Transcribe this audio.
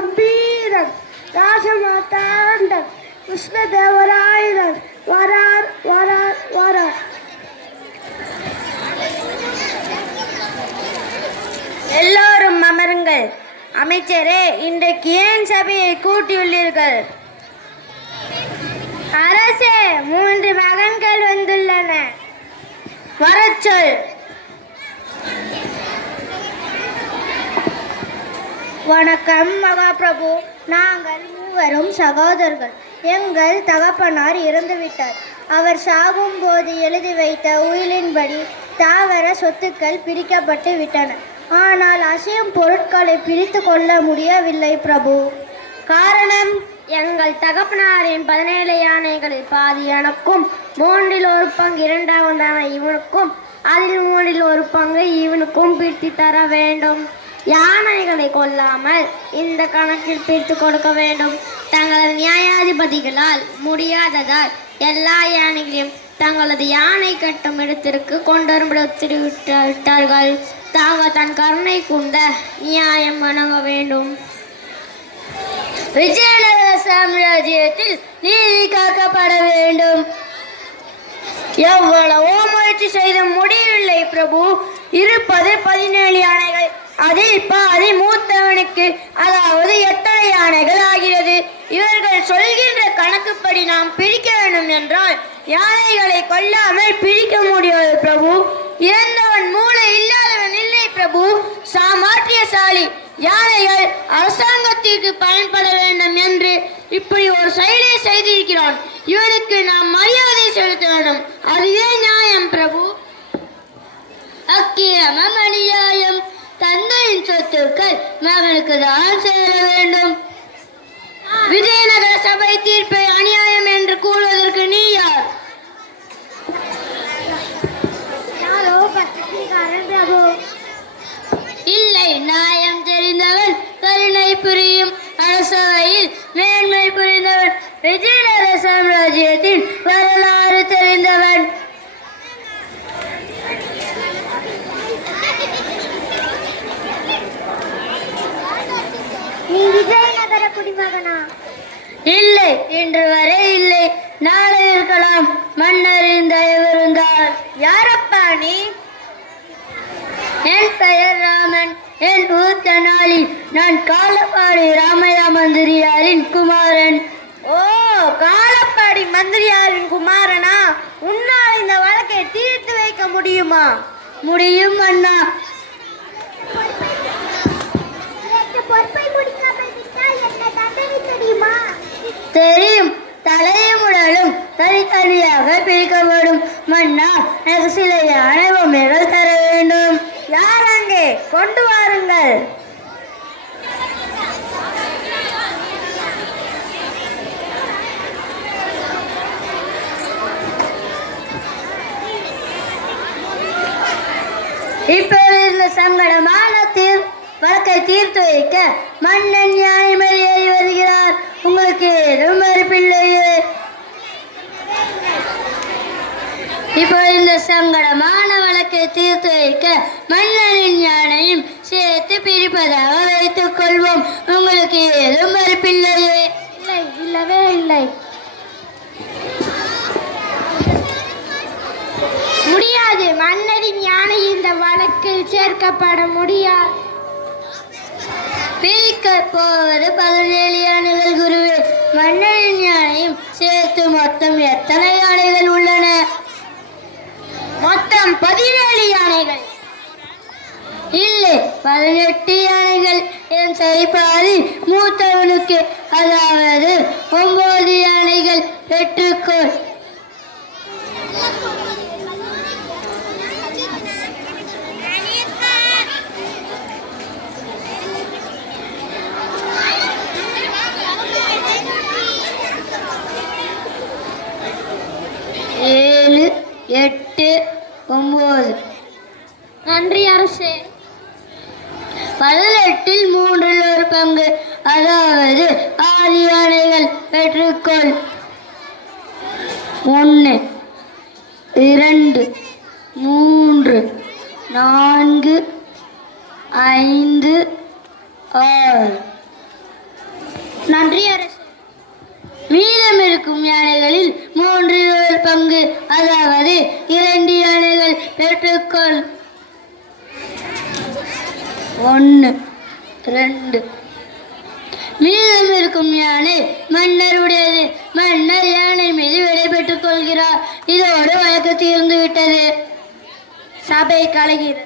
கம்பீரன் ராஜமாதாண்டன் கிருஷ்ணதேவராயர் வரார் வரார் வரார். எல்லோரும் அமருங்கள். அமைச்சரே, இன்றைக்கு ஏன் சபையை கூட்டியுள்ளீர்கள்? அரசே, 3 மகன்கள் வந்துள்ளன. வரச்சொல். வணக்கம் மகாபிரபு. நாங்கள் 3 சகோதரர்கள். எங்கள் தகப்பனார் இறந்துவிட்டார். அவர் சாகும் போது எழுதி வைத்த உயிலின்படி தாவர சொத்துக்கள் பிரிக்கப்பட்டு விட்டன. ஆனால் அசையும் பொருட்களை பிரித்து கொள்ள முடியவில்லை பிரபு. காரணம்? எங்கள் தகப்பனாரின் 17 யானைகளில் பாதி எனக்கும், 1/3 பங்கு இரண்டாவதான இவனுக்கும், அதில் 1/3 பங்கு இவனுக்கும் பிரித்து தர வேண்டும். யானைகளை கொல்லாமல் இந்த கணக்கில் பிரித்து கொடுக்க வேண்டும். தங்களது நியாயாதிபதிகளால் முடியாததால் எல்லா யானைகளையும் தங்களது யானை கட்டும் இடத்திற்கு கொண்டு வரும்படி உத்தரவிட்டார்கள். தாங்கள் தன் கருணை கொண்ட நியாயம் வழங்க வேண்டும். விஜயநகர சாம்ராஜ்யத்தில் நீதி காக்கப்பட வேண்டும். எவ்வளவோ முயற்சி செய்து முடியவில்லை பிரபு. இருப்பது 17 யானைகள். அதில் பாதி மூத்தவனுக்கு, அதாவது எத்தனை யானைகள் ஆகிறது? இவர்கள் சொல்கின்ற கணக்குப்படி நாம் பிரிக்க வேண்டும் என்றால் யானைகளை கொல்லாமல் பிரிக்க முடியாது பிரபு. இறந்தவன் மூளை இல்லாதவன் இல்லை பிரபு, சாமர்த்தியசாலி. யானைகள் அரசாங்கத்திற்கு பயன்பட வேண்டும் என்று இப்படி ஒரு செயலை செய்திருக்கிறான். இவனுக்கு நாம் மரியாதை செலுத்த வேண்டும். அதுவே நியாயம் பிரபு. அக்கிரமம் அநியாயம். தந்தையின் சொத்துக்கள் மகனுக்கு தான் சேர வேண்டும். விஜயநகர சபை தீர்ப்பை அநியாயம் என்று கூறுவதற்கு நீ யார்? பிரபு இல்லை, நியாயம் தெரிந்தவன், கருணை புரியும் அரசவையில் மேன்மை புரிந்தவன், விஜயநகர சாம்ராஜ்யத்தின் வரலாறு தெரிந்தவன். நீ விஜயநகர குடிமகனா? இல்லை, இன்று வரை இல்லை. நாளை இருக்கலாம். மன்னரின் தயவிருந்தால். யாரப்பா நீ? என் பெயர் ராமன். என் ஊர் தெனாலி. நான் காலப்பாடி ராமையா மந்திரியாரின் குமாரன். ஓ, காலப்பாடி மந்திரியாரின் குமாரனா? உன்னால் இந்த வழக்கை தீர்த்து வைக்க முடியுமா? முடியும் அண்ணா. தெரியும். தலையும் உடலும் தனித்தனியாக பிரிக்கப்படும். மன்னா, எனக்கு சில யானை பொம்மைகள் தர வேண்டும். யார் அங்கே? கொண்டு வாருங்கள். இப்போது இந்த சங்கடமான வழக்கை தீர்த்து வைக்க மன்னன் நியாயமேல் ஏறி வருகிறார். உங்களுக்கு ஏதும் மறுப்பில்லையே? இப்போ இந்த சங்கடமான வழக்கை தீர்த்து வைக்க மன்னனின் யானையும் சேர்த்து பிரிப்பதாக வைத்துக் கொள்வோம். உங்களுக்கு ஏதும் மறுப்பில்லையே? இல்லை, இல்லவே இல்லை. முடியாது. மன்னரின் யானை இந்த வழக்கில் சேர்க்கப்பட முடியாது. பிரிக்க போவது 17 யானைகள் குருவே. மன்னரின் யானையும் சேர்த்து மொத்தம் எத்தனை யானைகள் உள்ளன? மொத்தம் 17 யானைகள். இல்லை, 18 யானைகள். என் சரிபாதி மூத்தவனுக்கு, அதாவது 9 யானைகள். பெற்றுக்கொள். ஏழு, 8, 9. நன்றி அரசே. 18இல் 1/3 பங்கு, அதாவது 6 யானைகள். பெற்றுக்கொள். 1, 2, 3, 4, 5, 6. நன்றி அரசே. மீதம் இருக்கும் யானைகளில் 3 பங்கு, அதாவது 2 யானைகள் பெற்றுக்கொள். 1 2. மீதம் இருக்கும் யானை மன்னருடையது. மன்னர் யானை மீது விடை பெற்றுக் கொள்கிறார். இதோடு வழக்கு தீர்ந்து விட்டது. சபை கலைகிறது.